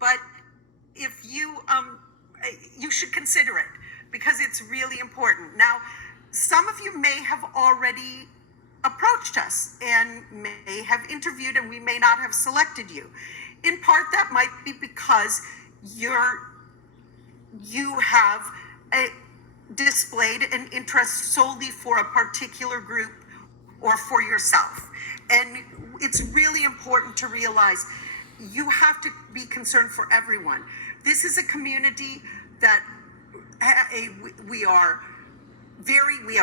but if you you should consider it because it's really important. Now, some of you may have already approached us and may have interviewed, and we may not have selected you. In part, that might be because you have displayed an interest solely for a particular group or for yourself. And it's really important to realize you have to be concerned for everyone. This is a community that we have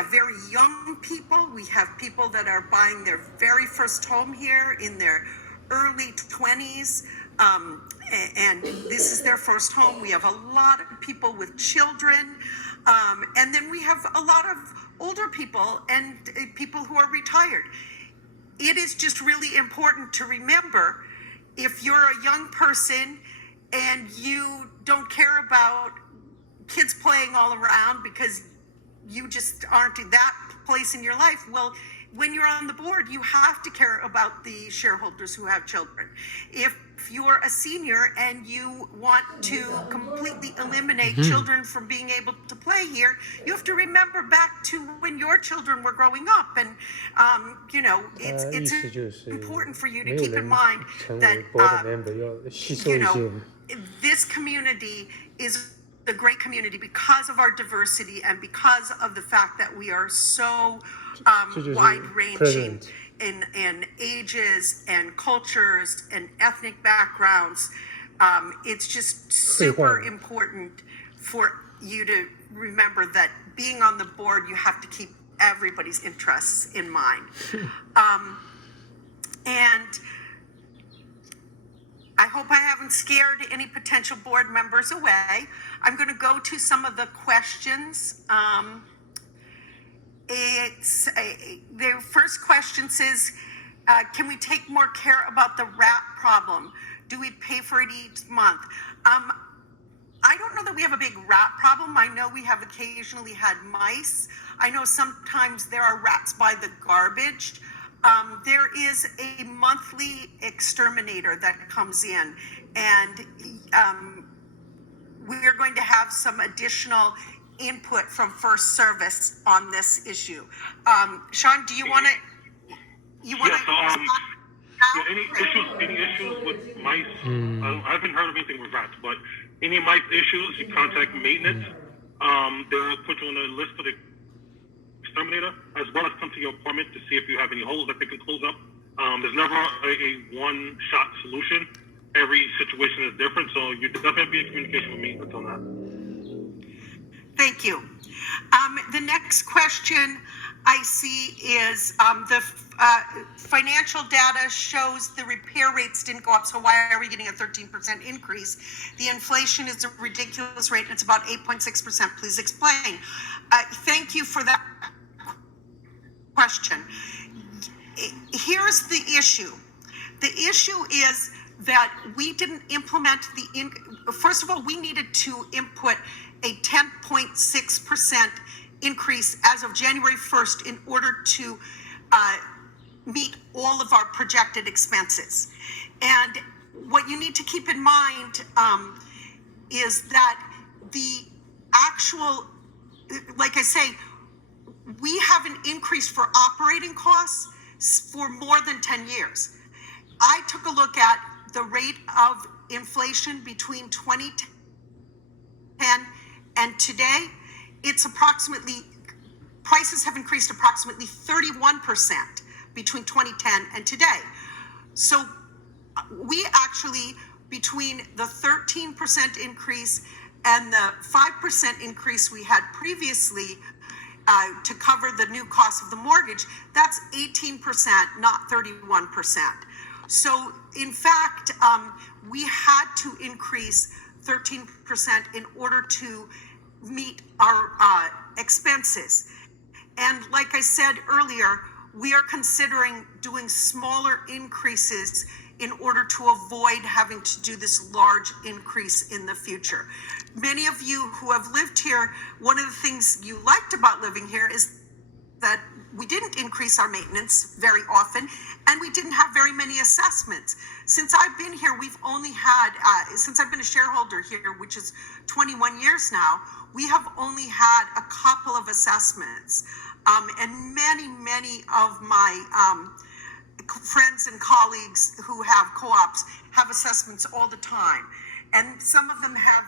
very young people. We have people that are buying their very first home here in their early 20s, and this is their first home. We have a lot of people with children, and then we have a lot of older people and people who are retired. It is just really important to remember, if you're a young person and you don't care about kids playing all around because you just aren't in that place in your life, well, when you're on the board, you have to care about the shareholders who have children. If you're a senior and you want to completely eliminate children from being able to play here, you have to remember back to when your children were growing up. And, it's important for you to keep in mind that, this community is a great community because of our diversity and because of the fact that we are so wide-ranging in ages and cultures and ethnic backgrounds. It's just super important for you to remember that being on the board, you have to keep everybody's interests in mind. And I hope I haven't scared any potential board members away. I'm going to go to some of the questions. The first question says, can we take more care about the rat problem? Do we pay for it each month? I don't know that we have a big rat problem. I know we have occasionally had mice. I know sometimes there are rats by the garbage. There is a monthly exterminator that comes in, and we are going to have some additional input from First Service on this issue. Sean, do you want to? Any issues with mice? I haven't heard of anything with rats, but any mice issues, you contact maintenance. They'll put you on a list for the exterminator, as well as come to your apartment to see if you have any holes that they can close up. There's never a one-shot solution. Every situation is different, so you definitely have to be in communication with maintenance on that. Thank you. The next question I see is the financial data shows the repair rates didn't go up, so why are we getting a 13% increase? The inflation is a ridiculous rate, and it's about 8.6%. Please explain. Thank you for that question. Here's the issue. The issue is that we didn't implement first of all, we needed to input a 10.6% increase as of January 1st in order to meet all of our projected expenses. And what you need to keep in mind is that the actual, like I say, we have an increase for operating costs for more than 10 years. I took a look at the rate of inflation between 2010 and today. It's prices have increased approximately 31% between 2010 and today. So we actually, between the 13% increase and the 5% increase we had previously to cover the new cost of the mortgage, that's 18%, not 31%. So in fact, we had to increase 13% in order to meet our expenses. And like I said earlier, we are considering doing smaller increases in order to avoid having to do this large increase in the future. Many of you who have lived here, one of the things you liked about living here is that we didn't increase our maintenance very often, and we didn't have very many assessments. Since I've been here, we've only had, since I've been a shareholder here, which is 21 years now, we have only had a couple of assessments. And many of my friends and colleagues who have co-ops have assessments all the time. And some of them have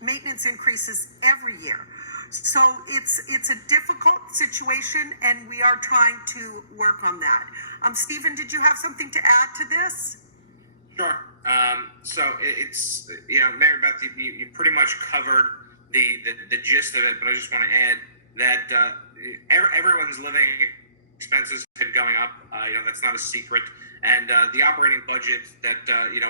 maintenance increases every year. So it's a difficult situation, and we are trying to work on that. Stephen, did you have something to add to this? Sure. So it's, Mary Beth, you pretty much covered the gist of it, but I just want to add that everyone's living expenses have been going up. That's not a secret. And the operating budget that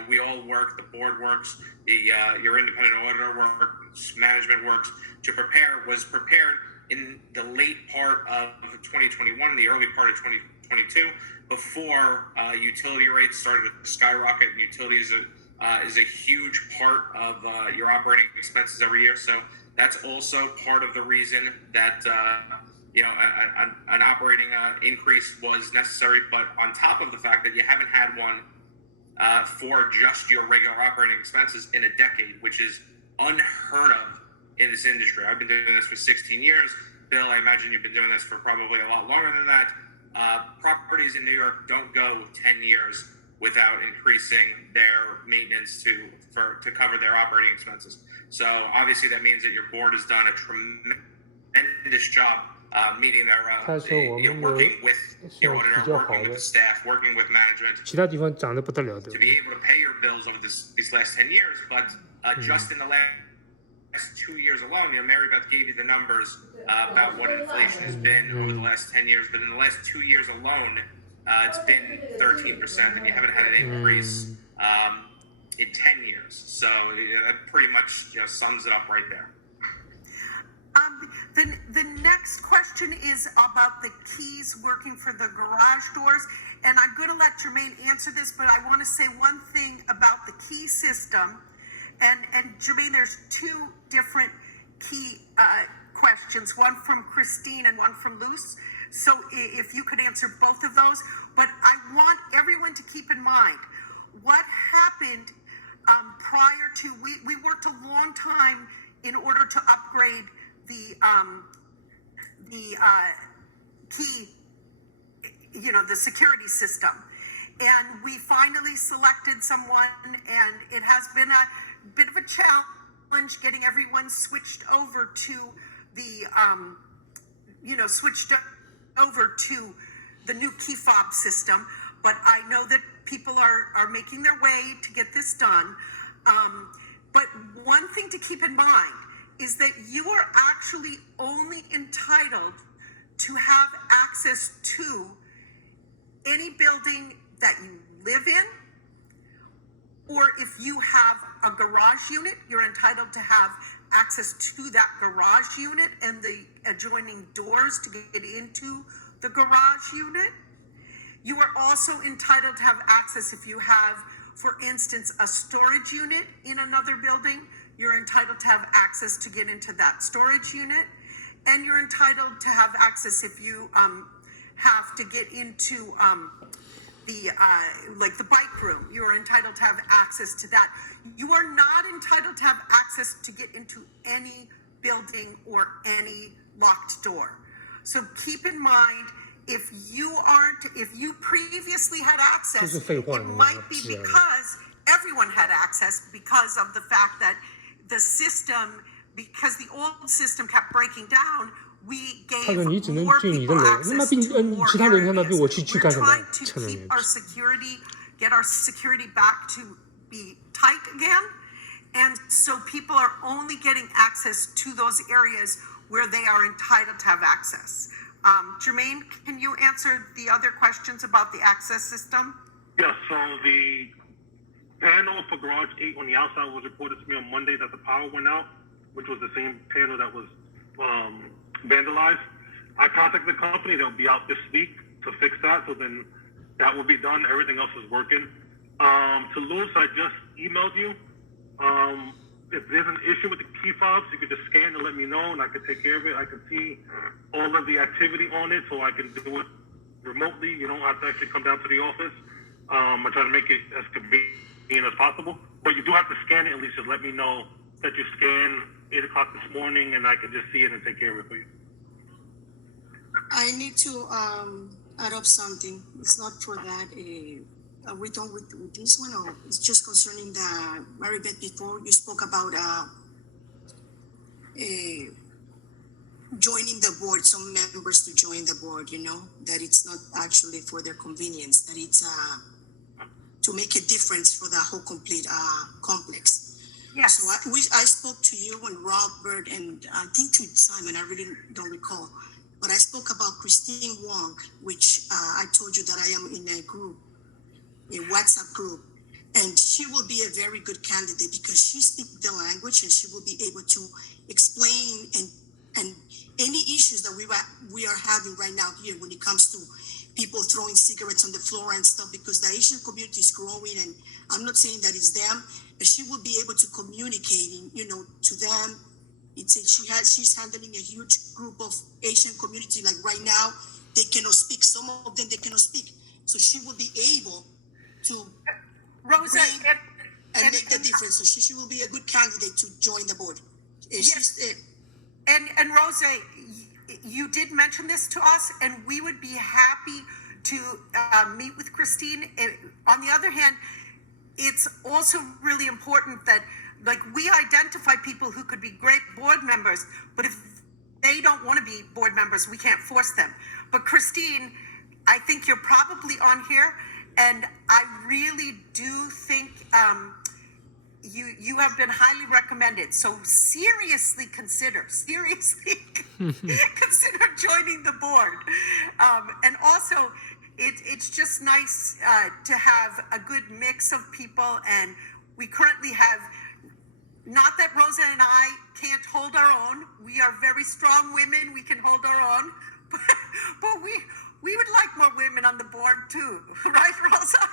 we all work, the board works, your independent auditor works, management works to prepare was prepared in the late part of 2021, the early part of 2022, before utility rates started to skyrocket. Utilities is a huge part of your operating expenses every year. So that's also part of the reason that an operating increase was necessary. But on top of the fact that you haven't had one for just your regular operating expenses in a decade, which is unheard of in this industry. I've been doing this for 16 years. Bill, I imagine you've been doing this for probably a lot longer than that. Properties in New York don't go 10 years without increasing their maintenance to cover their operating expenses. So obviously that means that your board has done a tremendous job meeting their working with your auditor, working with the staff, working with management 其他地方涨得不得了的 to be able to pay your bills over these last 10 years. But just in the last 2 years alone, Mary Beth gave you the numbers about what inflation has been over the last 10 years. But in the last 2 years alone, it's been 13%, and you haven't had an increase in 10 years. So that pretty much sums it up right there. The next question is about the keys working for the garage doors. And I'm going to let Jermaine answer this, but I want to say one thing about the key system. And Jermaine, there's two different key questions, one from Christine and one from Luce. So if you could answer both of those. But I want everyone to keep in mind what happened prior to, we worked a long time in order to upgrade the key, the security system. And we finally selected someone, and it has been a bit of a challenge getting everyone switched over to the, the new key fob system. But I know that people are making their way to get this done. But one thing to keep in mind is that you are actually only entitled to have access to any building that you live in, or if you have a garage unit, you're entitled to have access to that garage unit and the adjoining doors to get into the garage unit. You are also entitled to have access if you have, for instance, a storage unit in another building. You're entitled to have access to get into that storage unit. And you're entitled to have access if you have to get into the bike room. You are entitled to have access to that. You are not entitled to have access to get into any building or any locked door. So keep in mind, if you previously had access, it might be because everyone had access because of the fact that the system, because the old system kept breaking down, we gave more people access to more areas. We're trying to keep our security, get our security back to be tight again. And so people are only getting access to those areas where they are entitled to have access. Jermaine, can you answer the other questions about the access system? Yeah, so the panel for Garage 8 on the outside was reported to me on Monday that the power went out, which was the same panel that was vandalized. I contacted the company. They'll be out this week to fix that, so then that will be done. Everything else is working. To Louis, I just emailed you. If there's an issue with the key fobs. You could just scan and let me know, and I could take care of it. I could see all of the activity on it, so I can do it remotely. You don't have to actually come down to the office. I try to make it as convenient as possible. But you do have to scan it. At least just let me know that you scan 8 o'clock this morning, and I can just see it and take care of it for you. I need to add up something. It's not for that. Are we done with this one, or it's just concerning the Mary Beth? Before you spoke about joining the board, some members to join the board. You know that it's not actually for their convenience. That it's to make a difference for the whole complete complex. Yes. So I spoke to you and Robert, and I think to Simon. I really don't recall. But I spoke about Christine Wong, which I told you that I am in a group, a WhatsApp group, and she will be a very good candidate because she speaks the language and she will be able to explain and any issues that we are having right now here when it comes to people throwing cigarettes on the floor and stuff, because the Asian community is growing, and I'm not saying that it's them, but she will be able to communicate, to them. She's handling a huge group of Asian community. Like right now, they cannot speak. Some of them they cannot speak. So she will be able to Rosa, and make the difference. So she will be a good candidate to join the board. Yes. And Rosa, you did mention this to us, and we would be happy to meet with Christine. On the other hand, it's also really important that, like, we identify people who could be great board members, but if they don't want to be board members, we can't force them. But Christine, I think you're probably on here, and I really do think you have been highly recommended. So seriously consider joining the board. And also, it's just nice to have a good mix of people, and we currently have. Not that Rosa and I can't hold our own. We are very strong women. We can hold our own. But we would like more women on the board too. Right, Rosa?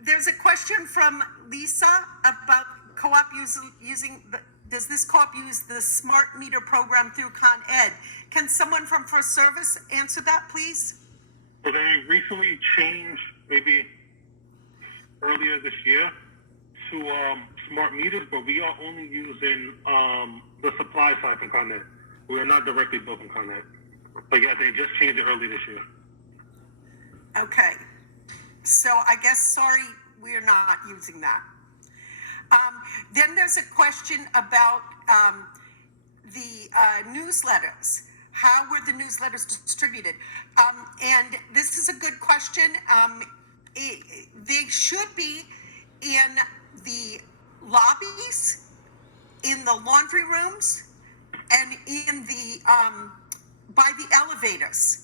There's a question from Lisa about co-op using does this co-op use the smart meter program through Con Ed? Can someone from First Service answer that, please? So they recently changed, maybe earlier this year, to smart meters, but we are only using the supply side from Con Ed. We are not directly built in Con Ed. But yeah, they just changed it early this year. Okay. So I guess, sorry, we are not using that. Then there's a question about the newsletters. How were the newsletters distributed? And this is a good question. They should be in the lobbies, in the laundry rooms, and in the by the elevators.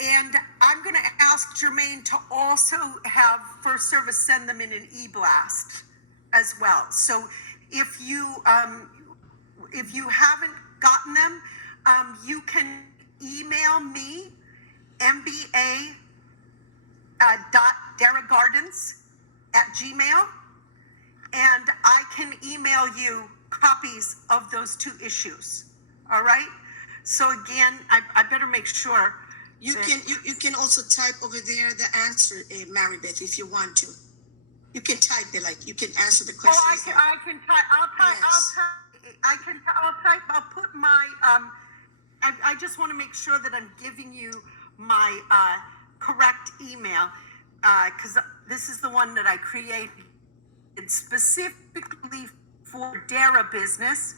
And I'm going to ask Jermaine to also have First Service send them in an e-blast as well. So if you haven't gotten them, you can email me, mba.daragardens@gmail, and I can email you copies of those two issues. All right? So again, I better make sure. You can also type over there the answer, Mary Beth, if you want to. You can type it, like you can answer the question. Oh, I can type. I'll type. Yes. I'll put my. I just want to make sure that I'm giving you my correct email, because this is the one that I created specifically for Dara business.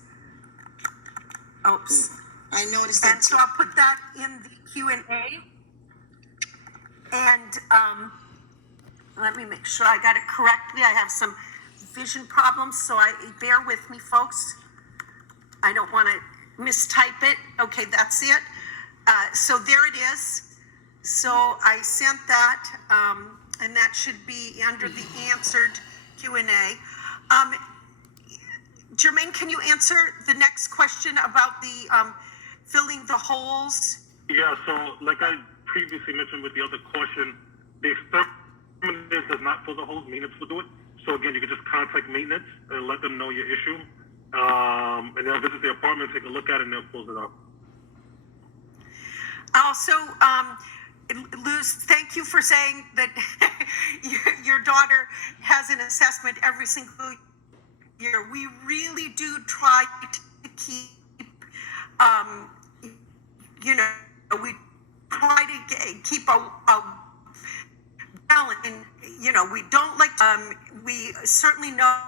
Oops. I noticed that. And so I'll put that in the Q&A. And let me make sure I got it correctly. I have some vision problems, so bear with me, folks. I don't want to mistype it. Okay, that's it. So there it is. So I sent that, and that should be under the answered Q&A. Jermaine, can you answer the next question about the filling the holes? Yeah, so like I previously mentioned with the other question, the exterminator does not fill the holes, maintenance will do it. So again, you can just contact maintenance and let them know your issue. And they'll visit the apartment, take a look at it, and they'll close it up. Also, Luz, thank you for saying that your daughter has an assessment every single year. We really do try to keep, we try to keep a balance. We don't like, we certainly know,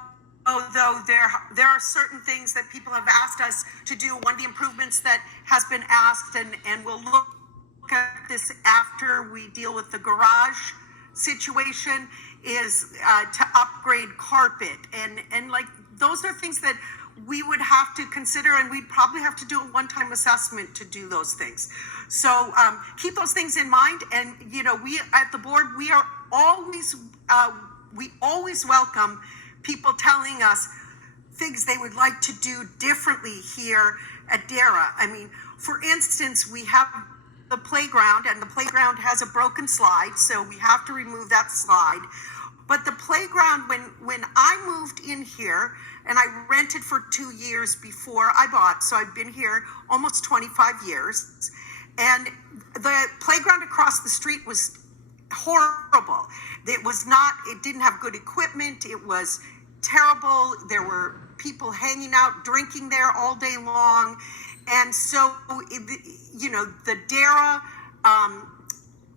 though there are certain things that people have asked us to do. One of the improvements that has been asked, and we'll look at this after we deal with the garage situation, is to upgrade carpet, and like those are things that we would have to consider, and we'd probably have to do a one-time assessment to do those things. So keep those things in mind, and we at the board, we are always we always welcome people telling us things they would like to do differently here at Dara. I mean, for instance, we have the playground, and the playground has a broken slide, so we have to remove that slide. But the playground, when I moved in here, and I rented for 2 years before I bought, so I've been here almost 25 years, and the playground across the street was horrible. It didn't have good equipment. It was terrible. There were people hanging out, drinking there all day long. And so, the Dara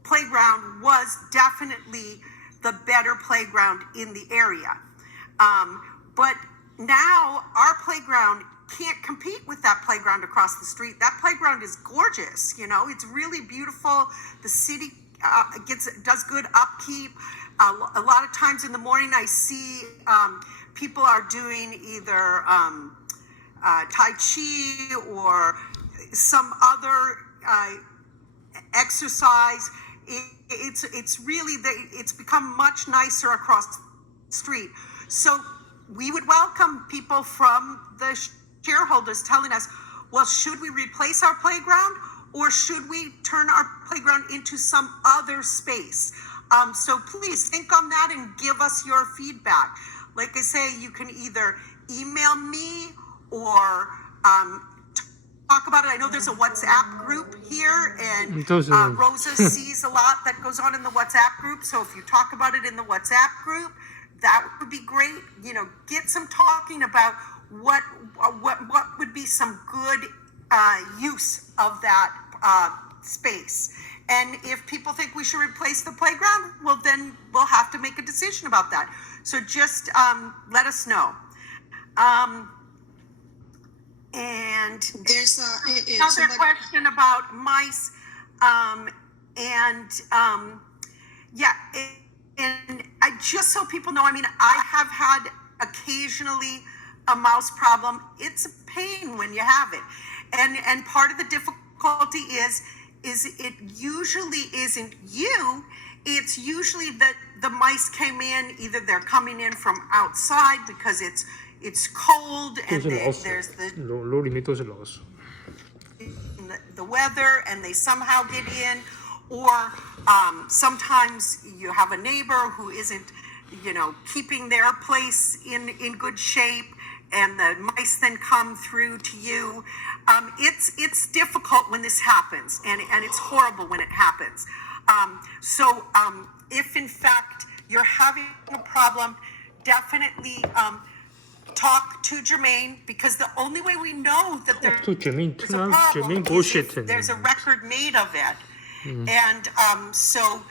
playground was definitely the better playground in the area. But now our playground can't compete with that playground across the street. That playground is gorgeous. It's really beautiful. The city does good upkeep. A lot of times in the morning, I see people are doing either Tai Chi or some other exercise. It's become much nicer across the street. So we would welcome people from the shareholders telling us, well, should we replace our playground, or should we turn our playground into some other space? So please think on that and give us your feedback. Like I say, you can either email me or talk about it. I know there's a WhatsApp group here, and Rosa sees a lot that goes on in the WhatsApp group. So if you talk about it in the WhatsApp group, that would be great. Get some talking about what would be some good use of that space. And if people think we should replace the playground, well, then we'll have to make a decision about that. So just let us know. And There's another question about mice. And I just so people know, I mean, I have had occasionally a mouse problem. It's a pain when you have it. And part of the difficulty is it usually isn't you. It's usually that the mice came in, either they're coming in from outside because it's cold and there's the weather, and they somehow get in, or sometimes you have a neighbor who isn't, keeping their place in good shape, and the mice then come through to you. It's difficult when this happens, and it's horrible when it happens. So if in fact you're having a problem, definitely talk to Jermaine, because the only way we know that there's a problem is if there's a record made of it. And so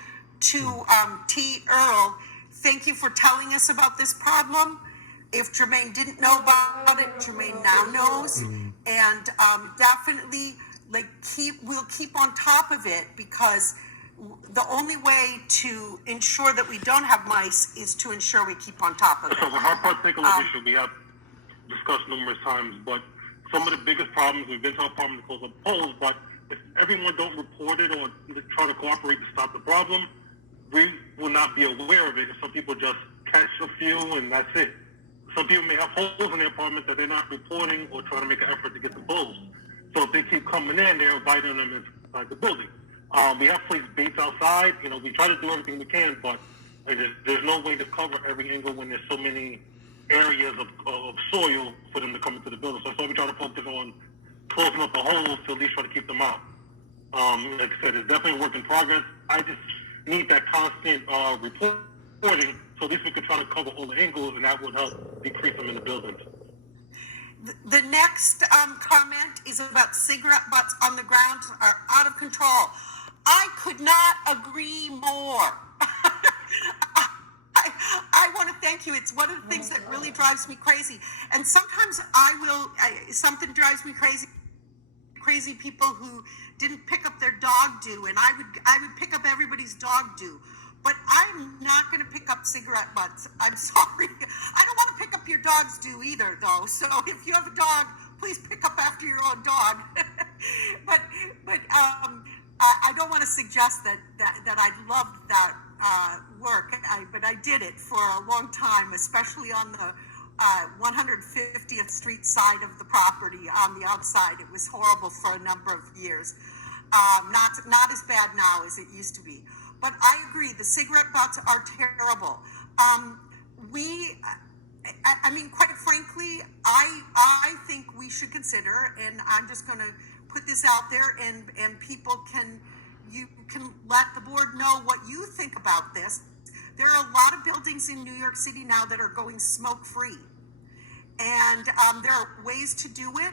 to T. Earl, thank you for telling us about this problem. If Jermaine didn't know about it, Jermaine now knows. And definitely, we'll keep on top of it, because the only way to ensure that we don't have mice is to ensure we keep on top of it. So the hard particular issue we have discussed numerous times, but some of the biggest problems, we've been to apartments to close up polls, but if everyone don't report it or try to cooperate to stop the problem, we will not be aware of it. Some people just catch a few and that's it. Some people may have holes in their apartment that they're not reporting or trying to make an effort to get them closed. So if they keep coming in, they're inviting them inside the building. We have placed baits outside. We try to do everything we can, but Like there's no way to cover every angle when there's so many areas of soil for them to come into the building. So we try to focus on closing up the holes to at least try to keep them out. Like I said, it's definitely a work in progress. I just need that constant reporting so at least we can try to cover all the angles, and that would help decrease them in the buildings. The next comment is about cigarette butts on the ground are out of control. I could not agree more. I want to thank you. It's one of the things that really drives me crazy. And sometimes something drives me crazy. Crazy people who didn't pick up their dog doo, and I would pick up everybody's dog doo. But I'm not going to pick up cigarette butts. I'm sorry. I don't want to pick up your dog's doo either, though. So if you have a dog, please pick up after your own dog. but I don't want to suggest that I loved that work, but I did it for a long time, especially on the 150th Street side of the property on the outside. It was horrible for a number of years. Not as bad now as it used to be. But I agree, the cigarette butts are terrible. I mean, quite frankly, I think we should consider, and I'm just going to put this out there, and people you can let the board know what you think about this. There are a lot of buildings in New York City now that are going smoke-free, and there are ways to do it.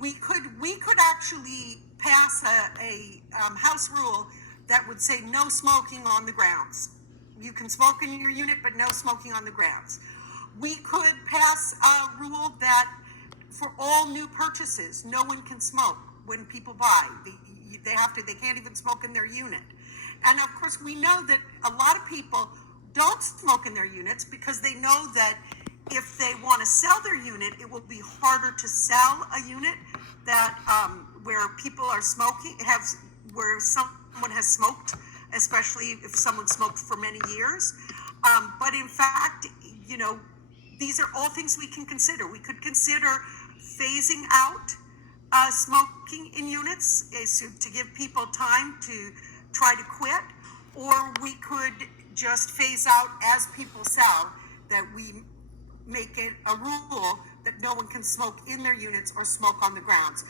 We could actually pass a house rule that would say no smoking on the grounds. You can smoke in your unit, but no smoking on the grounds. We could pass a rule that for all new purchases, no one can smoke when people buy. They can't even smoke in their unit. And of course, we know that a lot of people don't smoke in their units because they know that if they want to sell their unit, it will be harder to sell a unit that where people are smoking, where someone has smoked, especially if someone smoked for many years. But in fact, these are all things we can consider. We could consider phasing out smoking in units to give people time to try to quit, or we could just phase out as people sell, that we make it a rule that no one can smoke in their units or smoke on the grounds.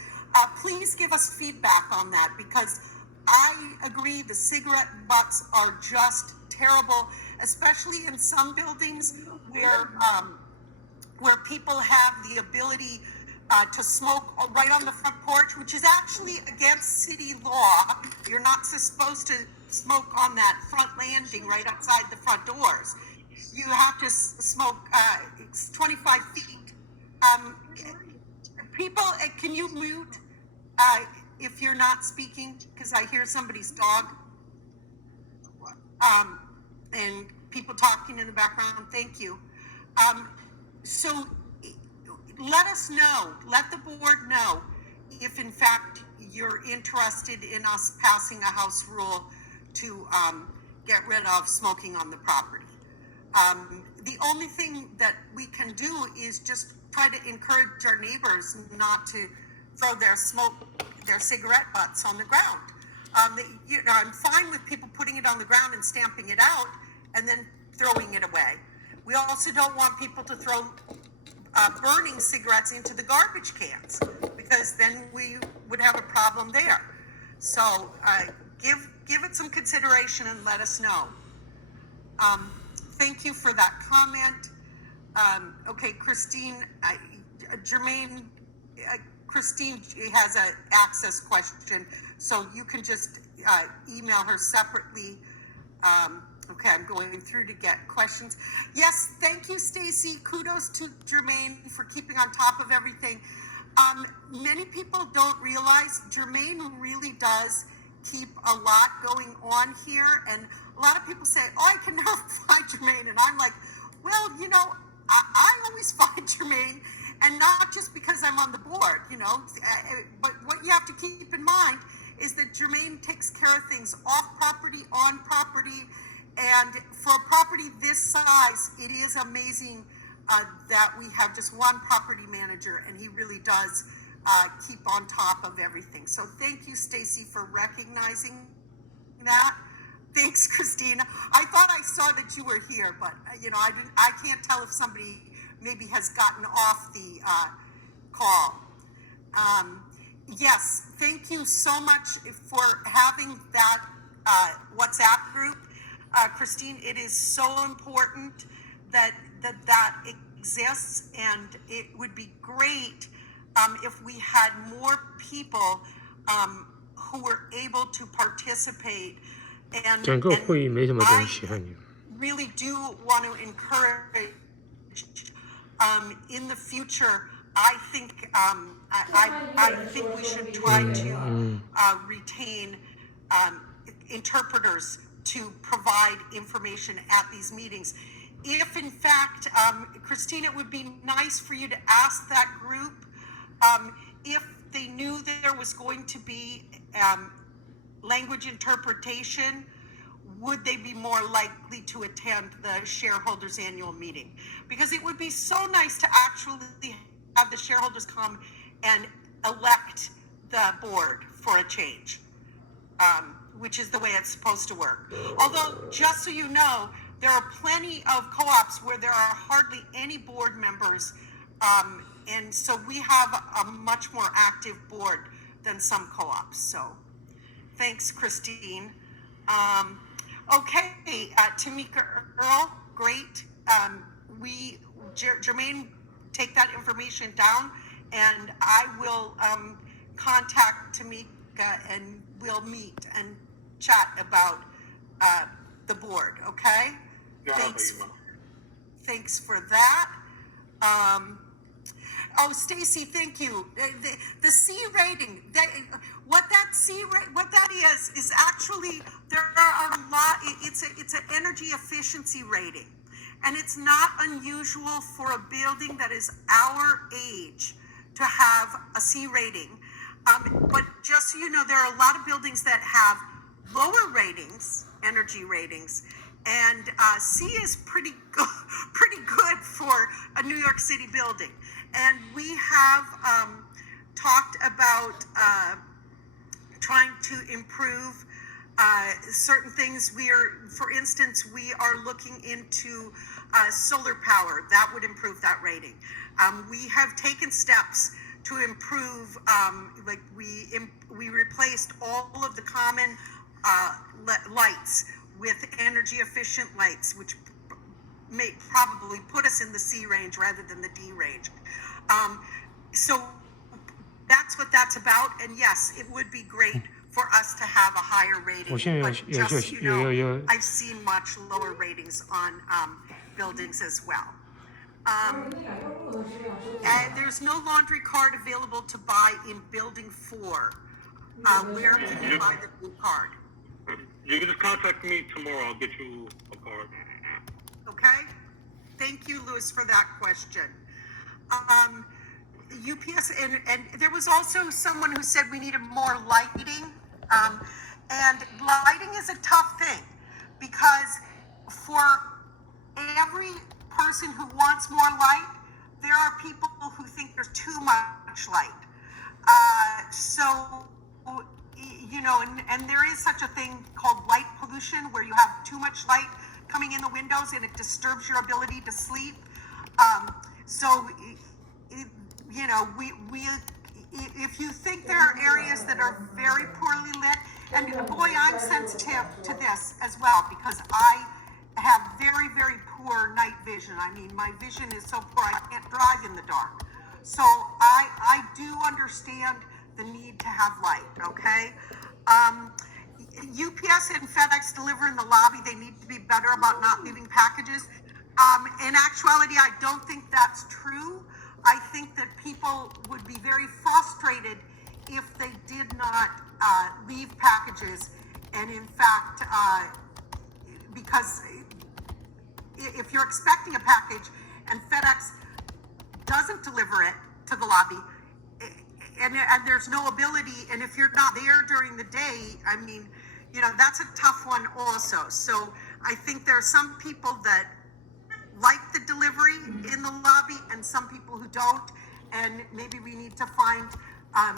Please give us feedback on that, because I agree the cigarette butts are just terrible, especially in some buildings where people have the ability to smoke right on the front porch, which is actually against city law. You're not supposed to smoke on that front landing right outside the front doors. You have to smoke 25 feet. People, can you mute if you're not speaking? Because I hear somebody's dog. And people talking in the background. Thank you. So let us know, let the board know if in fact you're interested in us passing a house rule to get rid of smoking on the property. The only thing that we can do is just try to encourage our neighbors not to throw their cigarette butts on the ground. I'm fine with people putting it on the ground and stamping it out and then throwing it away. We also don't want people to throw burning cigarettes into the garbage cans, because then we would have a problem there. So give it some consideration and let us know. Thank you for that comment. Okay, Christine, Jermaine, Christine has an access question, so you can just email her separately. Okay, I'm going through to get questions. Yes, thank you, Stacy. Kudos to Jermaine for keeping on top of everything. Many people don't realize Jermaine really does keep a lot going on here, and a lot of people say, oh, I can never find Jermaine, and I'm like, well, I always find Jermaine, and not just because I'm on the board, but what you have to keep in mind is that Jermaine takes care of things off property, on property, and for a property this size, it is amazing that we have just one property manager, and he really does keep on top of everything. So thank you, Stacy, for recognizing that. Thanks, Christina. I thought I saw that you were here, but I can't tell if somebody maybe has gotten off the call. Yes, thank you so much for having that WhatsApp group, Christine. It is so important that exists, and it would be great if we had more people who were able to participate. And 整个会议没什么东西， I really do want to encourage in the future. I think I think we should try to retain interpreters to provide information at these meetings. If in fact, Christine, it would be nice for you to ask that group if they knew that there was going to be language interpretation, would they be more likely to attend the shareholders annual meeting? Because it would be so nice to actually have the shareholders come and elect the board for a change, which is the way it's supposed to work. Although, just so you know, there are plenty of co-ops where there are hardly any board members, and so we have a much more active board than some co-ops. So thanks, Christine. Okay, Tamika Earl, great. Jermaine, take that information down, and I will contact Tamika, and we'll meet and chat about the board, okay? Yeah, Thanks for that. Stacy, thank you. The C rating, what that is actually, there are a lot. It's an energy efficiency rating, and it's not unusual for a building that is our age to have a C rating. But just so you know, there are a lot of buildings that have lower ratings, energy ratings, and C is pretty good for a New York City building. And we have talked about trying to improve certain things. For instance, we are looking into solar power. That would improve that rating. We have taken steps to improve, like we replaced all of the common lights with energy efficient lights, which may probably put us in the C range rather than the D range. So that's what that's about. And yes, it would be great for us to have a higher rating. But just so you know, I've seen much lower ratings on buildings as well. And there's no laundry card available to buy in building 4. Where can you buy the blue card? You can just contact me tomorrow. I'll get you a card. Okay. Thank you, Louis, for that question. UPS, and there was also someone who said we needed more lighting. And lighting is a tough thing, because for every person who wants more light, there are people who think there's too much light. So, and there is such a thing called light pollution, where you have too much light coming in the windows and it disturbs your ability to sleep. If you think there are areas that are very poorly lit, and boy, I'm sensitive to this as well, because I have very, very poor night vision. I mean, my vision is so poor I can't drive in the dark. So I do understand the need to have light, okay? UPS and FedEx deliver in the lobby. They need to be better about not leaving packages. In actuality, I don't think that's true. I think that people would be very frustrated if they did not leave packages. And in fact, because if you're expecting a package and FedEx doesn't deliver it to the lobby, and there's no ability, and if you're not there during the day, I mean, that's a tough one also. So I think there are some people that like the delivery in the lobby and some people who don't, and maybe we need to find, I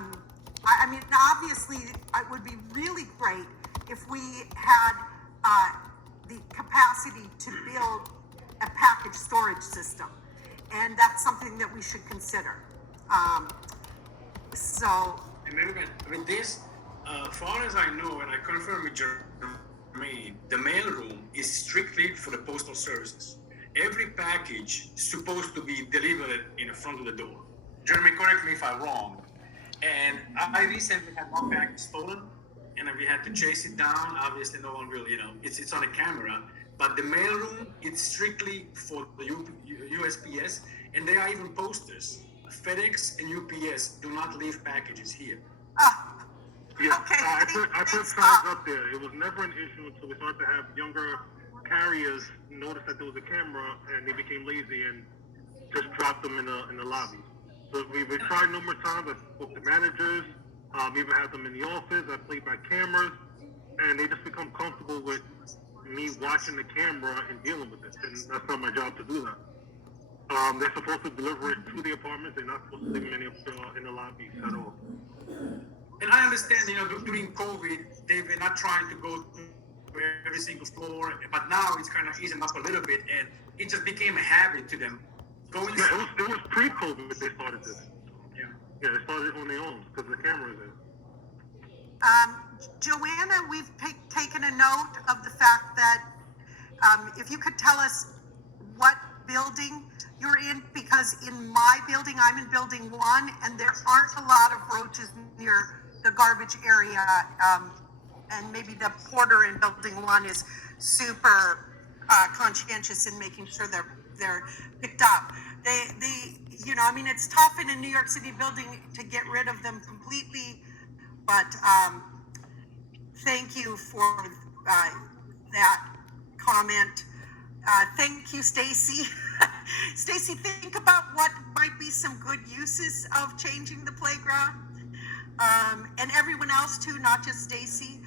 mean, obviously it would be really great if we had the capacity to build a package storage system. And that's something that we should consider. So, And with this, far as I know, and I confirm with Jermaine, the mail room is strictly for the postal services. Every package is supposed to be delivered in the front of the door. Jeremy, correct me if I'm wrong. And I recently had one package stolen, and we had to chase it down. Obviously, no one will, it's on a camera. But the mail room, it's strictly for the USPS, and there are even posters. FedEx and UPS do not leave packages here. Yeah, okay. I put signs up there. It was never an issue until we started to have younger carriers notice that there was a camera, and they became lazy and just dropped them in the lobby. So we've tried numerous times. I spoke to managers, even had them in the office. I played by cameras, and they just become comfortable with me watching the camera and dealing with it. And that's not my job to do that. They're supposed to deliver it to the apartments. They're not supposed to leave them in the lobbies at all. And I understand, during COVID, they were not trying to go to every single floor, but now it's kind of easing up a little bit, and it just became a habit to them. Yeah, it was pre-COVID they started this. Yeah. Yeah, they started on their own because the cameras there. Joanna, we've taken a note of the fact that if you could tell us what building you're in, because in my building, I'm in building 1, and there aren't a lot of roaches near the garbage area, and maybe the porter in building 1 is super conscientious in making sure they're picked up. It's tough in a New York City building to get rid of them completely, but thank you for that comment. Thank you, Stacy. Stacy, think about what might be some good uses of changing the playground. And everyone else too, not just Stacy.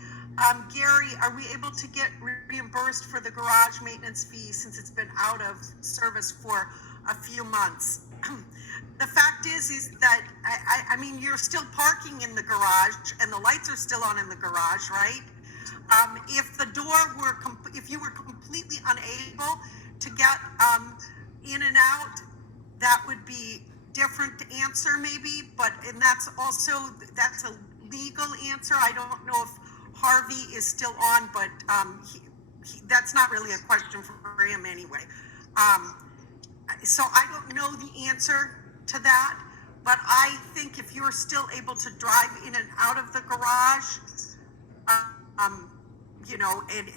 Gary, are we able to get reimbursed for the garage maintenance fee since it's been out of service for a few months? The fact is that, you're still parking in the garage and the lights are still on in the garage, right? If you were completely unable to get in and out, that would be different answer maybe, and that's a legal answer. I don't know if Harvey is still on, but that's not really a question for him anyway. So I don't know the answer to that, but I think if you're still able to drive in and out of the garage,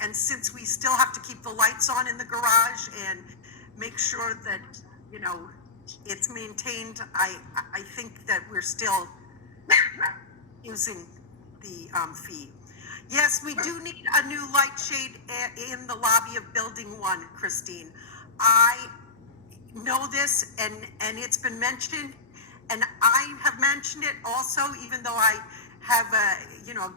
and since we still have to keep the lights on in the garage and make sure that, it's maintained, I think that we're still using the fee. Yes, we do need a new light shade in the lobby of building 1, Christine. I know this, and it's been mentioned, and I have mentioned it also, even though I have a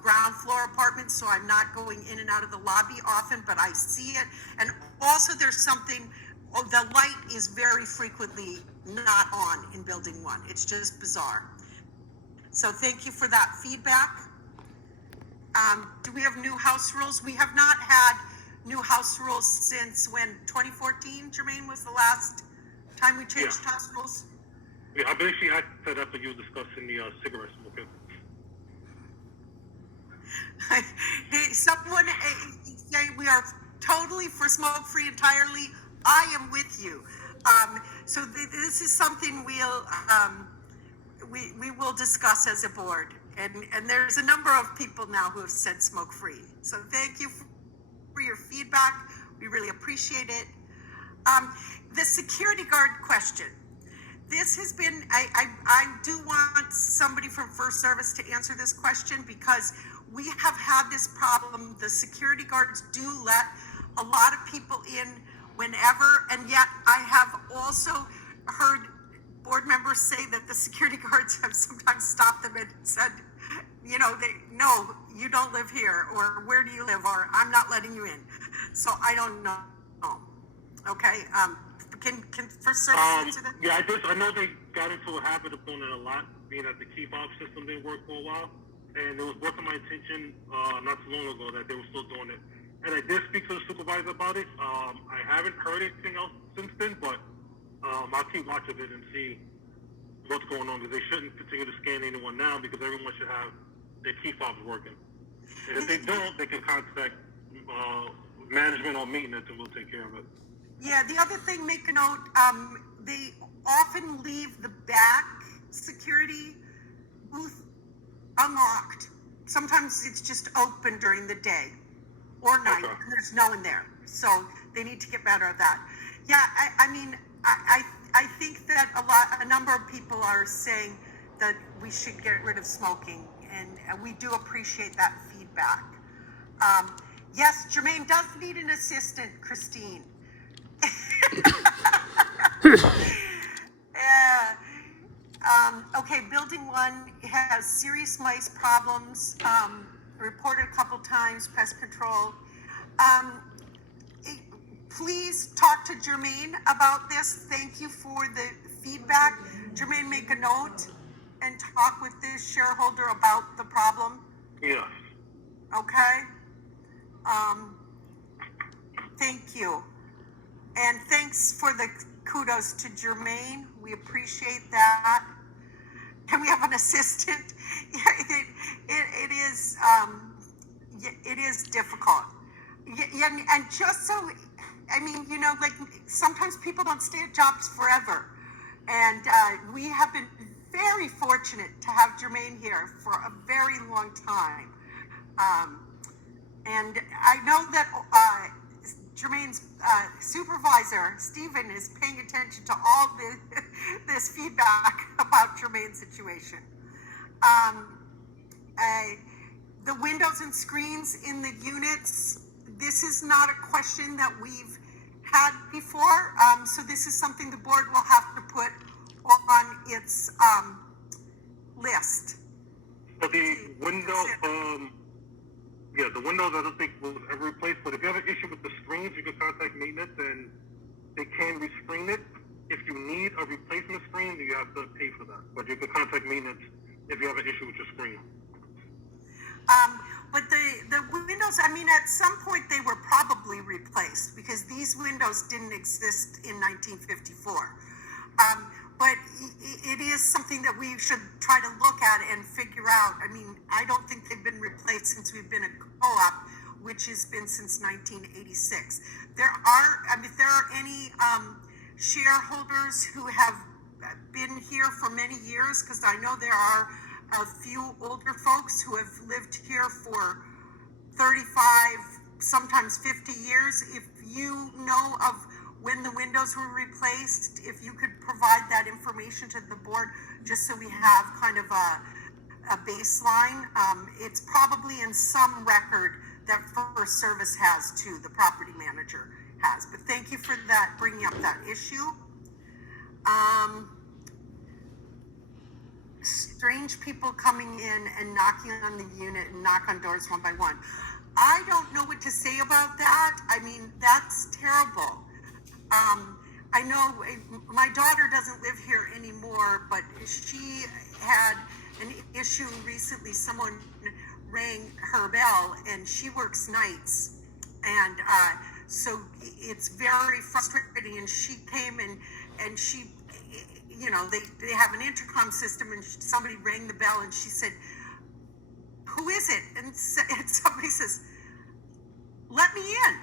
ground floor apartment, so I'm not going in and out of the lobby often, but I see it. And also there's something, the light is very frequently not on in building 1. It's just bizarre. So thank you for that feedback. Do we have new house rules? We have not had new house rules since when? 2014, Jermaine, was the last time we changed house rules? Yeah, I believe she had set up and you were discussing the cigarette smoking. Hey, someone say we are totally for smoke-free entirely. I am with you. So this is something we will discuss as a board. And there's a number of people now who have said smoke-free. So thank you for your feedback. We really appreciate it. The security guard question. This has been, I do want somebody from First Service to answer this question because we have had this problem. The security guards do let a lot of people in whenever, and yet I have also heard board members say that the security guards have sometimes stopped them and said, no, you don't live here, or where do you live, or I'm not letting you in. So I don't know. Okay, can First Service answer that? Yeah, I know they got into a habit of doing it a lot, being that the key fob system didn't work for a while, and it was brought to my attention not too long ago that they were still doing it. and I did speak to the supervisor about it. I haven't heard anything else since then, but I'll keep watch of it and see what's going on, because they shouldn't continue to scan anyone now, because everyone should have their key fobs working. And if they don't, they can contact management or maintenance, and we'll take care of it. Yeah, the other thing, make a note, they often leave the back security booth unlocked. Sometimes it's just open during the day or night, Okay. and there's no one there. So they need to get better at that. Yeah, I mean, I think that a number of people are saying that we should get rid of smoking, and we do appreciate that feedback. Yes, Jermaine does need an assistant, Christine. Yeah. Okay, building 1 has serious mice problems, reported a couple times, pest control. Please talk to Jermaine about this. Thank you for the feedback. Jermaine, make a note and talk with this shareholder about the problem. Yes. Okay? Thank you. And thanks for the kudos to Jermaine. We appreciate that. Can we have an assistant? It is difficult. And just so, I mean, you know, like sometimes people don't stay at jobs forever. And we have been very fortunate to have Jermaine here for a very long time. And I know that Jermaine's supervisor, Stephen, is paying attention to all this feedback about Jermaine's situation. The windows and screens in the units, this is not a question that we've had before. So this is something the board will have to put on its list. But the window, yeah, the windows I don't think was ever replaced, but if you have an issue with the screens, you can contact maintenance and they can rescreen it. If you need a replacement screen, you have to pay for that. But you can contact maintenance if you have an issue with your screen. But the windows, I mean, at some point they were probably replaced because these windows didn't exist in 1954. But it is something that we should try to look at and figure out. I mean, I don't think they've been replaced since we've been a co-op, which has been since 1986. There are, I mean, if there are any shareholders who have been here for many years, because I know there are a few older folks who have lived here for 35, sometimes 50 years. If you know of when the windows were replaced, if you could provide that information to the board, just so we have kind of a baseline. It's probably in some record that First Service has too, the property manager has. But thank you for that, bringing up that issue. Strange people coming in and knocking on the unit and knock on doors one by one. I don't know what to say about that. I mean, that's terrible. I know my daughter doesn't live here anymore, but she had an issue recently. Someone rang her bell and she works nights. And so it's very frustrating. And she came and she, you know, they have an intercom system and somebody rang the bell and she said, "Who is it?" And somebody says, "Let me in.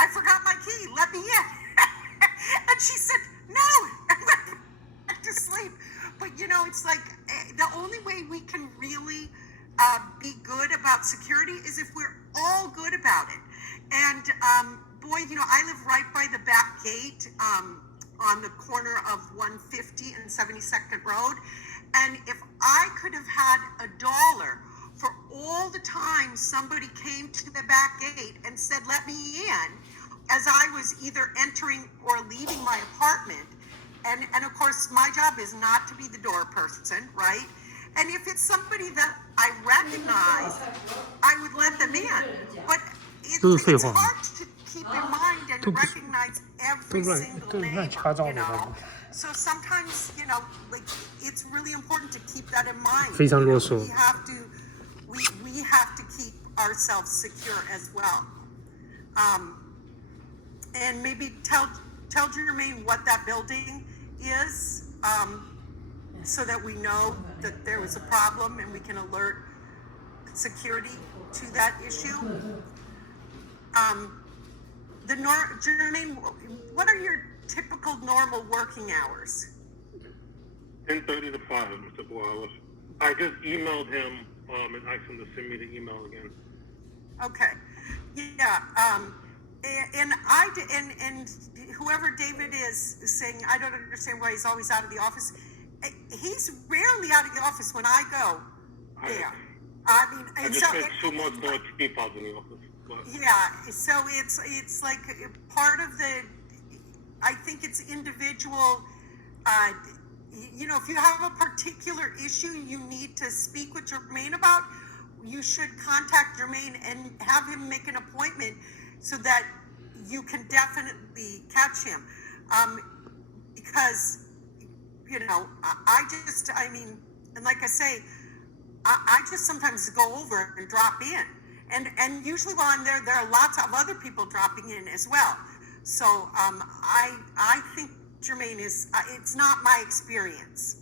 I forgot my key. Let me in." And she said, "No," and went back to sleep. But, you know, it's like the only way we can really be good about security is if we're all good about it. And, boy, you know, I live right by the back gate on the corner of 150 and 72nd Road. And if I could have had $1 for all the time somebody came to the back gate and said, "Let me in," as I was either entering or leaving my apartment. And of course, my job is not to be the door person, right? And if it's somebody that I recognize, I would let them in. But it's hard to keep in mind and recognize every single neighbor, you know? So sometimes, you know, like, it's really important to keep that in mind. 非常啰嗦。 We have to keep ourselves secure as well. And maybe tell Jermaine what that building is, so that we know that there was a problem and we can alert security to that issue. Jermaine, what are your typical normal working hours? 10:30 to 5, Mr. Boales. I just emailed him and asked him to send me the email again. Okay, yeah, and whoever David is saying, I don't understand why he's always out of the office. He's rarely out of the office when I go there. I mean, I and just so spent 2 months going to keep out in the office. But yeah, so it's like part of the, I think it's individual, if you have a particular issue you need to speak with Jermaine about, you should contact Jermaine and have him make an appointment so that you can definitely catch him. Because, and like I say, I just sometimes go over and drop in. And usually while I'm there are lots of other people dropping in as well. So I think Jermaine it's not my experience.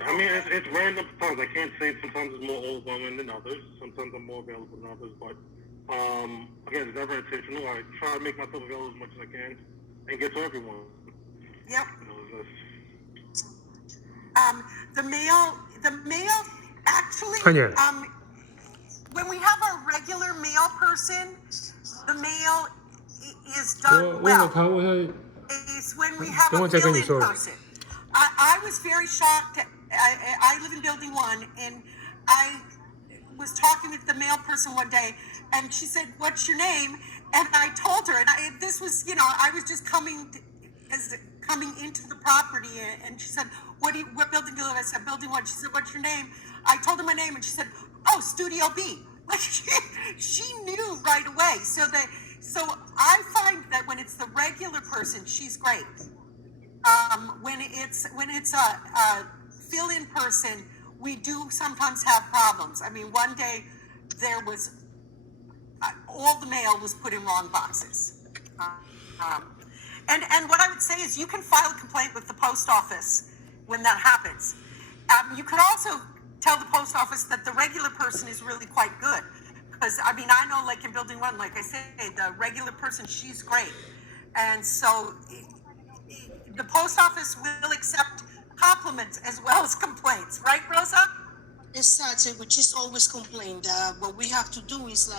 I mean, it's random times. I can't say sometimes it's more overwhelming than others. Sometimes I'm more available than others. But again, it's never intentional. I try to make myself available as much as I can and get to everyone. Yep. The mail actually, when we have a regular mail person, the mail is done well. It's when we have a fill-in person. I was very shocked. I live in building 1, and I was talking with the mail person one day, and she said, "What's your name?" And I told her, and this was, I was just coming into the property, and she said, what building do you live in? I said, building 1. She said, "What's your name?" I told her my name, and she said, "Oh, Studio B." Like she knew right away. So I find that when it's the regular person, she's great. When it's a fill-in person, we do sometimes have problems. I mean, one day there was all the mail was put in wrong boxes. And what I would say is you can file a complaint with the post office when that happens. You could also tell the post office that the regular person is really quite good. Because, I mean, I know, like in building 1, like I say, the regular person, she's great. And so the post office will accept compliments as well as complaints. Right, Rosa? Exactly, we just always complain. What we have to do is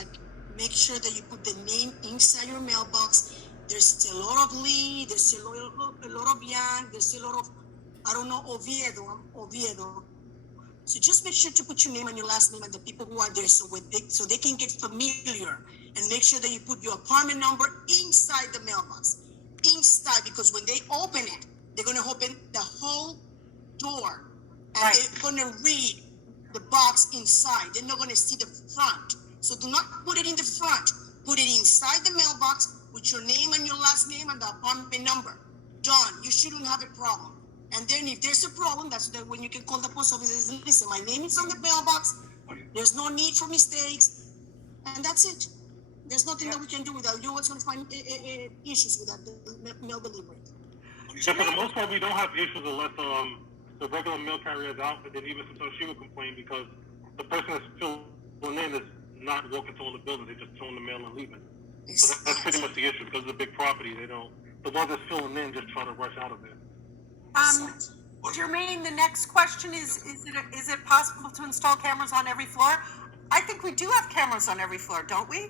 make sure that you put the name inside your mailbox. There's a lot of Lee, there's a lot of Yang, there's a lot of, Oviedo. So just make sure to put your name and your last name and the people who are there so they can get familiar, and make sure that you put your apartment number inside the mailbox. Inside, because when they open it, they're going to open the whole door, and right. They're going to read the box inside. They're not going to see the front. So do not put it in the front. Put it inside the mailbox with your name and your last name and the apartment number. Done. You shouldn't have a problem. And then if there's a problem, that's when you can call the post office and say, "Listen, my name is on the mailbox. There's no need for mistakes." And that's it. There's nothing that we can do without. You're always going to find issues with that mail delivery. Yeah, for the most part, we don't have issues unless the regular mail carrier is out, and then even sometimes she will complain because the person that's filling in is not walking to all the buildings; they're just throwing the mail and leaving. So that's pretty much the issue because it's a big property. The ones that's filling in just try to rush out of there. Jermaine, the next question is it possible to install cameras on every floor? I think we do have cameras on every floor, don't we?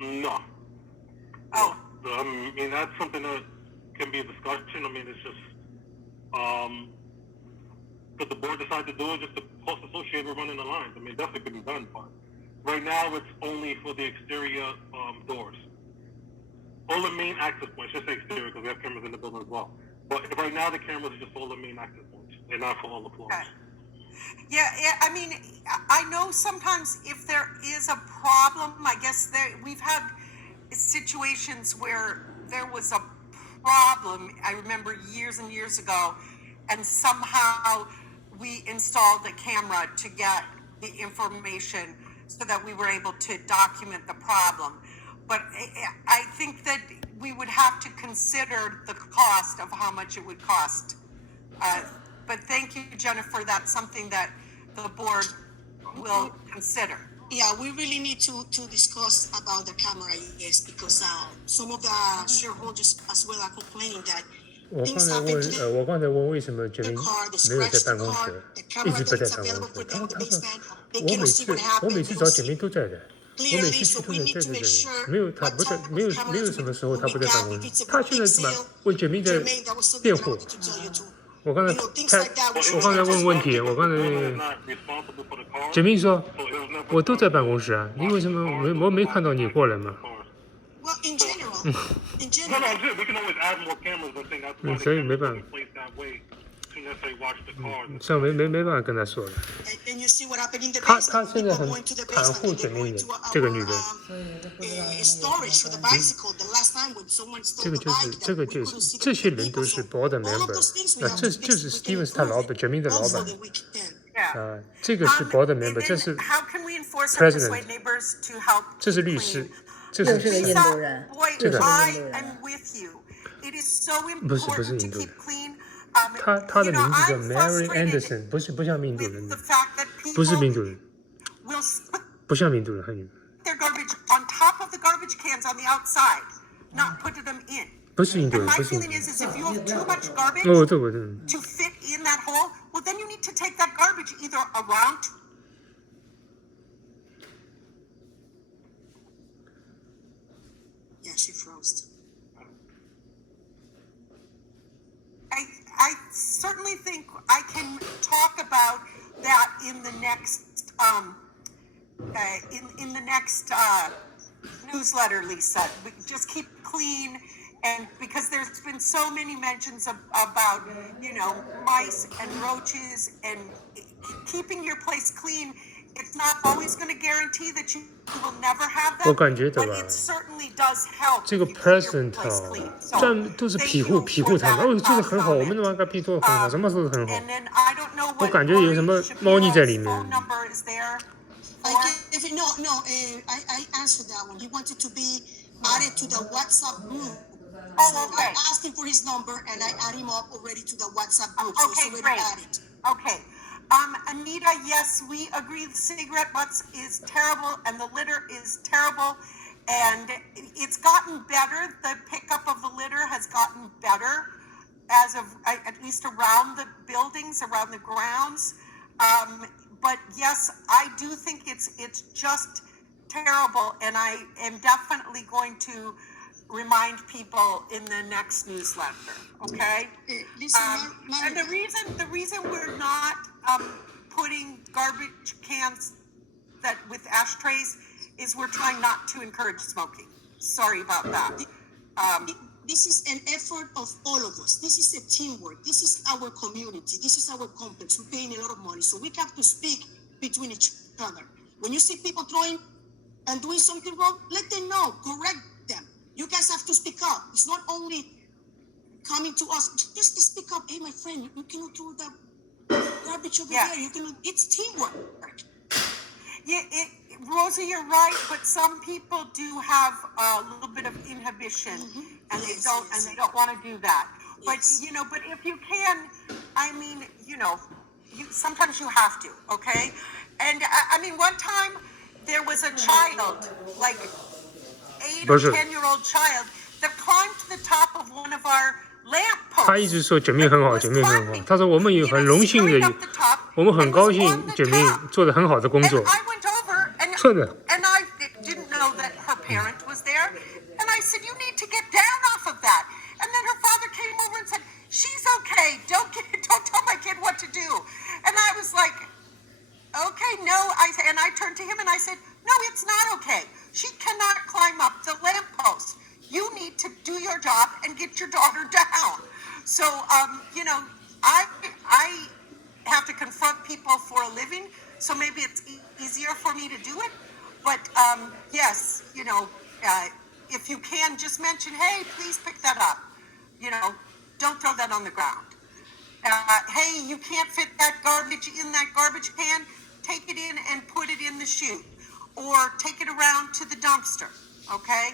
No. Oh. I mean, that's something that can be a discussion. I mean, it's just, could the board decide to do it just to cost associated with running the lines? I mean, definitely could be done, but right now it's only for the exterior doors. All the main access points, just say exterior because we have cameras in the building as well. But right now the cameras are just all the main access points. They're not for all the floors. Okay. Yeah, I mean, I know sometimes if there is a problem, I guess we've had situations where there was a problem, I remember years and years ago, and somehow we installed the camera to get the information so that we were able to document the problem. But I think that we would have to consider the cost of how much it would cost. But thank you, Jennifer. That's something that the board will consider. Yeah, we really need to discuss about the camera, yes, because some of the shareholders as well are complaining that 我 things 刚才 happen 问 to the 我刚才问为什么觉明 car, they 没有在 scratch 办 the 公 car, 室， the 一 camera 直不在 that's 办公 available 室。 for 他 them in the 他说 basement, they 我 cannot 每 see 次 what 我 happened, 每 they 次 cannot 找简 see 明都在的，我每 clearly, 次 so 去都 we 在 need 在 to 这 make 里， sure 没有他 what 不在 type 没有 of 没有 cameras 什么时候他 we 不在办 got, 公 if 室。 it's a 他 very 现 big 在怎么 sale. 问简明在 Jermaine, that was something 辩 that I 护？ wanted to tell you too. 我刚才 You know, things 他 like that, we 我 should 刚才 not 问 just 问题，我刚才 They're not responsible for the car. 简明说 So it was never 我都在办公室啊，你为什么我没看到你过来吗？ well, in general, in No, general, no, I'm saying we can always add more cameras. I'm saying that's why the 所以没 cameras 办 are 法， placed that way to necessarily watch the cars. 这样没办法跟他说的。 and you see what happened in the 他 basement. 现在 People 很 going to the 袒 basement 护 and 简 they're 明 going 的 to 这个 our 女的， storage for the bicycle. The last time when someone 这 stole 个 the 就是 bike, 这 that 个 we 就 couldn't 是 see 这 the 些人 people. 都是 So board all of member， those things we 那 have 这 to fix. 就是 We can Steven 是他老 improve 板，简明的老板 hopefully we can. Yeah. 这个是 board member， And 这 then 是 how can we enforce and president persuade neighbors to help 这是 keep 律 clean? 师，这又是个是印度人， Boy, 又是个 I 印度人 am with you. It is so 不是 important to 印度 keep 人， clean. 他的 You know, 名字叫 I'm Mary frustrated Anderson，不像印度 with 人 the 的， fact that 不是 people 印度人， will put 不像印度人，汉语 their garbage on top of the garbage cans on the outside, not put them in. 不是印度 And 人， my 不是印度 feeling 人。 is if you have too much garbage 哦，对，我 to fit in that hole, well, then you need to take that garbage either around. Yeah, she froze. I certainly think I can talk about that in the next in the next newsletter, Lisa. We just keep clean, and because there's been so many mentions about mice and roaches, and keeping your place clean. It's not always going to guarantee that you will never have 我 them, 感觉到 but 吧 it certainly does help 这个 if you keep your president place 啊 clean. So 这样都是 thank 庇 you 护庇 for 护他们， that, 哦，做的很好，我们 comment. 的把庇护很好，什么都很好。 And then I don't know 我 what 感觉有什么 Lori 猫腻在里 Shapiro's 面。 phone number is there. I for? gave it, no, I answered that one. He wanted to be added to the WhatsApp group. Oh, So okay. I asked him for his number and I add him up already to the WhatsApp group. So Okay, it's already great. added. Okay. Anita, yes, we agree the cigarette butts is terrible and the litter is terrible. And it's gotten better. The pickup of the litter has gotten better as of at least around the buildings, around the grounds. But yes, I do think it's just terrible, and I am definitely going to remind people in the next newsletter. Okay. Listen, And the reason we're not putting garbage cans that with ashtrays is we're trying not to encourage smoking. Sorry about that. this is an effort of all of us. This is a teamwork. This is our community. This is our complex. We're paying a lot of money. So we have to speak between each other. When you see people throwing and doing something wrong, let them know, correct them. You guys have to speak up. It's not only coming to us, just to speak up. Hey, my friend, you cannot throw that garbage over Yeah. there. It's teamwork. Yeah, Rosa, you're right, but some people do have a little bit of inhibition, and Yes, they don't want to do that. But Yes. but if you can, I mean, sometimes you have to, okay? And I mean, one time there was a child, like 8 or 10-year-old child, that climbed to the top of one of our lamp posts. 他一直说卷面很好，卷面很好。他说我们也很荣幸的，我们很高兴卷面做的很好的工 And 作。 I went over and 是的， and I didn't know that her parent was there. And I said, you need to get down off of that. And then her father came over and said, she's okay. Don't tell my kid what to do. And I was like, okay, no. And I turned to him and I said, no, it's not okay. She cannot climb up the lamppost. You need to do your job and get your daughter down. So, I have to confront people for a living, so maybe it's easier for me to do it. But yes, if you can, just mention, hey, please pick that up. Don't throw that on the ground. Hey, you can't fit that garbage in that garbage can. Take it in and put it in the chute, or take it around to the dumpster. okay?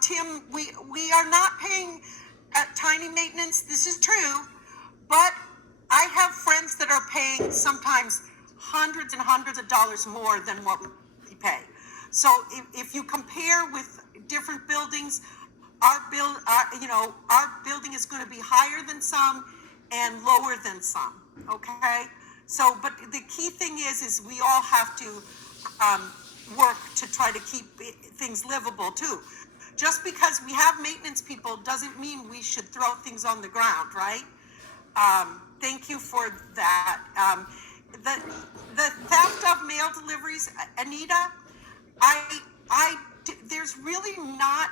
Tim, we are not paying tiny maintenance, this is true, but I have friends that are paying sometimes hundreds and hundreds of dollars more than what we pay. So if you compare with different buildings, our building is going to be higher than some and lower than some, okay? So, but the key thing is we all have to work to try to keep things livable too. Just because we have maintenance people doesn't mean we should throw things on the ground, right? Thank you for that. The theft of mail deliveries, Anita, there's really not,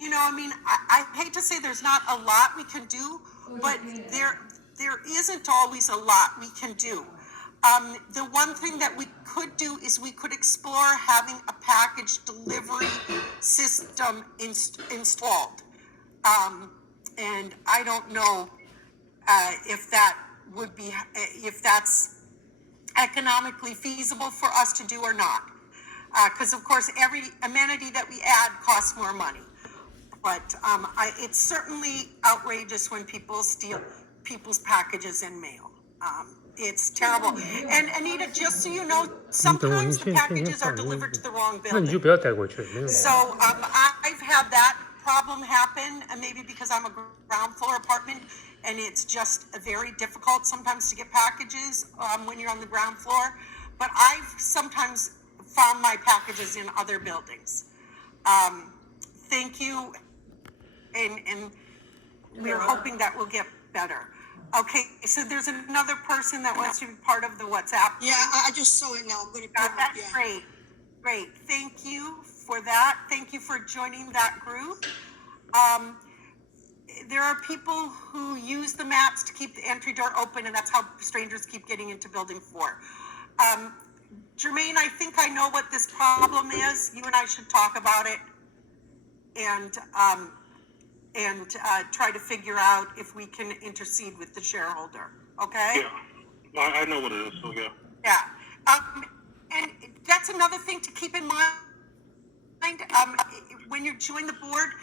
I hate to say there's not a lot we can do, but there isn't always a lot we can do. The one thing that we could do is we could explore having a package delivery system installed. And I don't know if that's economically feasible for us to do or not. Because of course every amenity that we add costs more money. But it's certainly outrageous when people steal people's packages and mail. It's terrible. And Anita, just so you know, sometimes the packages are delivered to the wrong 那你就 building. 不要带过去，没有。 So I've had that problem happen, and maybe because I'm a ground floor apartment, and it's just very difficult sometimes to get packages when you're on the ground floor. But I've sometimes found my packages in other buildings. Thank you, and we're hoping that will get better. Okay, so there's another person that wants to be part of the WhatsApp. Yeah, I just saw it now. I'm going to put it up. That's Yeah. great. Thank you for that. Thank you for joining that group. There are people who use the maps to keep the entry door open, and that's how strangers keep getting into building 4. Jermaine, I think I know what this problem is. You and I should talk about it and try to figure out if we can intercede with the shareholder. Okay? Yeah, I know what it is. So yeah. Yeah. And that's another thing to keep in mind. When you join the board,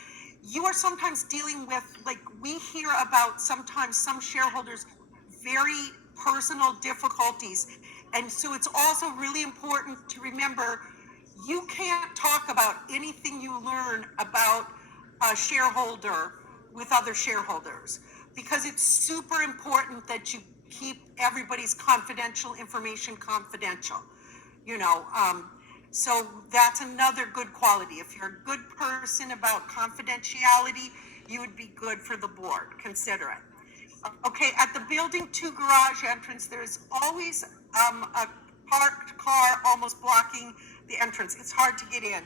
you are sometimes dealing with, like, we hear about sometimes some shareholders' very personal difficulties. And so it's also really important to remember you can't talk about anything you learn about a shareholder with other shareholders, because it's super important that you keep everybody's confidential information confidential. So that's another good quality. If you're a good person about confidentiality, you would be good for the board. Consider it. Okay, at the building 2 garage entrance, there's always a parked car almost blocking the entrance. It's hard to get in.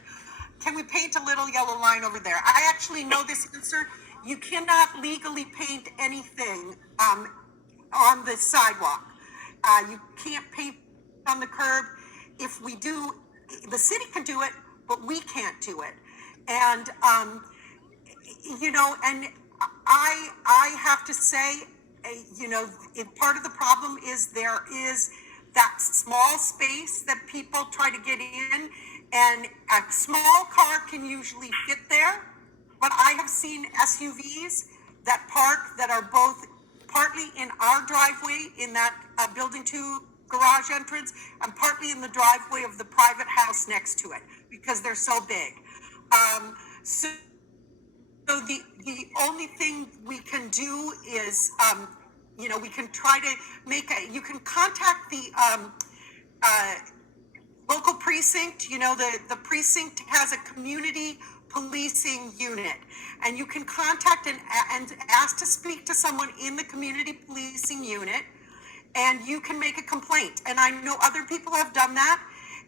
Can we paint a little yellow line over there? I actually know this answer. You cannot legally paint anything on the sidewalk. You can't paint on the curb. If we do, the city can do it, but we can't do it. And, and I have to say, part of the problem is there is that small space that people try to get in, and a small car can usually fit there. But I have seen SUVs that park that are both partly in our driveway in that building 2 garage entrance and partly in the driveway of the private house next to it because they're so big. So the only thing we can do is, we can try to you can contact the local precinct. The precinct has a community policing unit, and you can contact and ask to speak to someone in the community policing unit, and you can make a complaint. And I know other people have done that,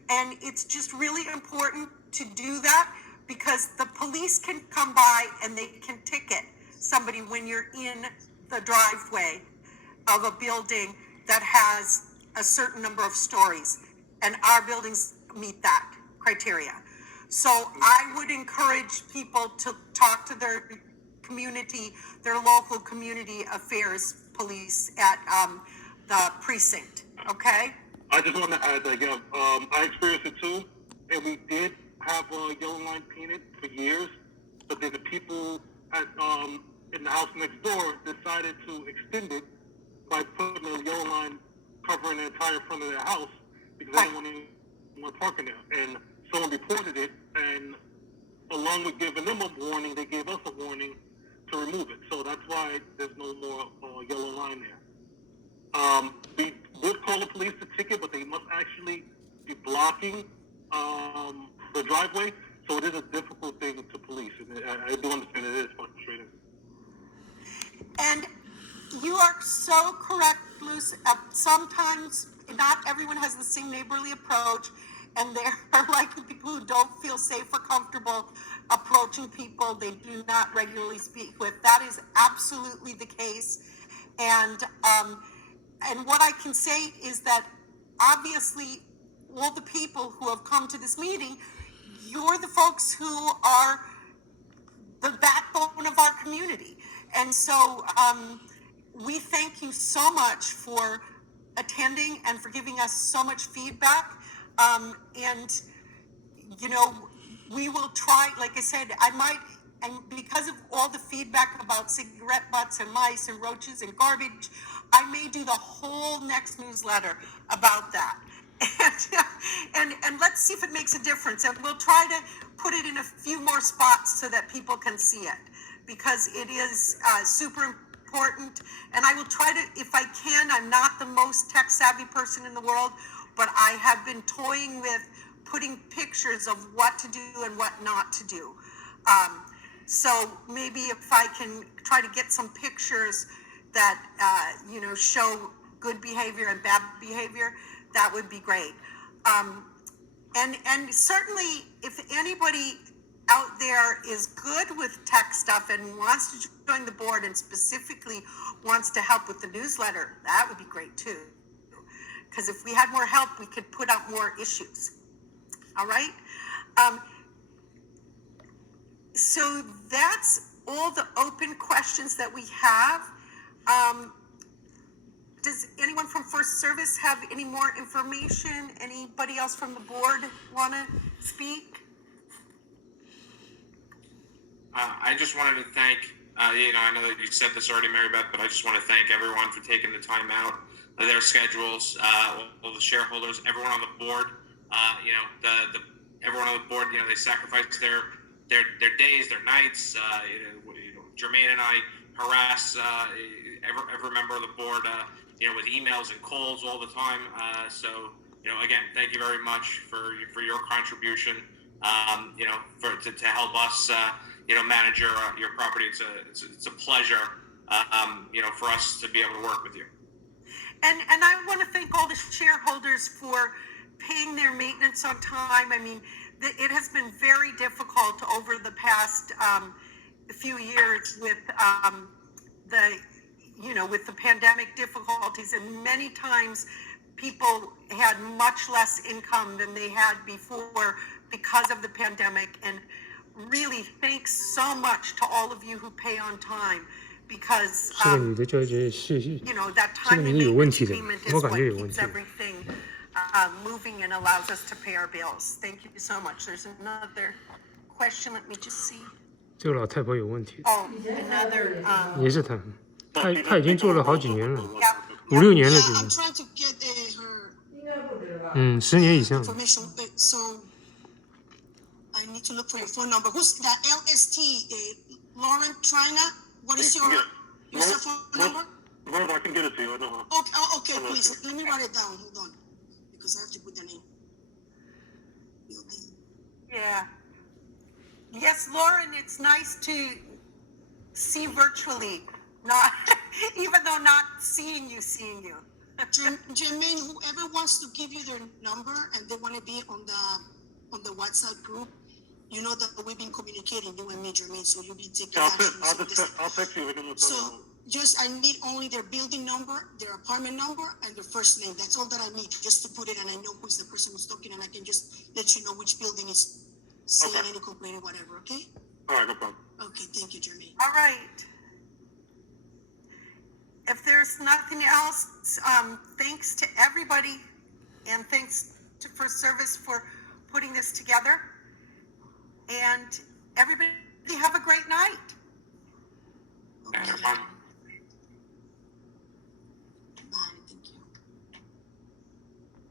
and it's just really important to do that because the police can come by and they can ticket somebody when you're in the driveway of a building that has a certain number of stories, and our buildings meet that criteria. So I would encourage people to talk to their local community affairs police at the precinct, okay? I just want to add that, I experienced it too, and we did have a yellow line painted for years, but then the people at in the house next door decided to extend it by putting a yellow line covering the entire front of their house because they didn't want anyone parking there. And someone reported it, and along with giving them a warning, they gave us a warning to remove it. So that's why there's no more yellow line there. We would call the police to ticket, but they must actually be blocking the driveway. So it is a difficult thing to police. And I do understand it is frustrating. And you are so correct, Luce. Sometimes not everyone has the same neighborly approach, and there are likely people who don't feel safe or comfortable approaching people they do not regularly speak with. That is absolutely the case. And what I can say is that obviously all the people who have come to this meeting, you're the folks who are the backbone of our community. And so we thank you so much for attending and for giving us so much feedback. And, you know, we will try, like I said, I might, and because of all the feedback about cigarette butts and mice and roaches and garbage, I may do the whole next newsletter about that. And let's see if it makes a difference. And we'll try to put it in a few more spots so that people can see it, because it is super important. And I will try to, if I can, I'm not the most tech savvy person in the world, but I have been toying with putting pictures of what to do and what not to do. So maybe if I can try to get some pictures that, you know, show good behavior and bad behavior, that would be great. And certainly if anybody out there is good with tech stuff and wants to join the board and specifically wants to help with the newsletter, that would be great too. Because if we had more help, we could put out more issues. All right? So that's all the open questions that we have. Does anyone from First Service have any more information? Anybody else from the board want to speak? I just wanted to thank, you know, I know that you said this already, Mary Beth, but I just want to thank everyone for taking the time out of their schedules, all the shareholders, everyone on the board. You know, everyone on the board, you know, they sacrifice their days, their nights. You know, Jermaine and I harass every member of the board, you know, with emails and calls all the time. So, you know, again, thank you very much for your contribution. You know, to help us, you know, manage your property. It's a pleasure, you know, for us to be able to work with you. And I want to thank all the shareholders for paying their maintenance on time. I mean, it has been very difficult over the past few years with with the pandemic difficulties, and many times people had much less income than they had before because of the pandemic. And really, thanks so much to all of you who pay on time, because you know, that time maintenance payment is what keeps everything moving and allows us to pay our bills. Thank you so much. There's another question. Let me just see. 这个老太婆有问题。 Oh, another. 也是她已经做了好几年了， Yeah. 5、6年了，就 I'm 是。 trying to get her 10年以上。 information, so I need to look for your phone number. Who's the LST? Lauren Trina? What is your cell phone number? Well, I can get it to you. I know. Okay, please. Let me write it down. Hold on, because I have to put the name. Building. Yeah. Yes, Lauren, it's nice to see virtually, not even though not seeing you. Jermaine, whoever wants to give you their number and they want to be on the WhatsApp group, you know that we've been communicating, you and me, Jermaine, so you'll be taking action. I'll text you. So I need only their building number, their apartment number, and their first name. That's all that I need, just to put it, and I know who's the person who's talking, and I can just let you know which building is saying any complaint or whatever, okay? All right, no problem. Okay, thank you, Jermaine. All right. If there's nothing else, thanks to everybody, and thanks to First Service for putting this together. And everybody have a great night. And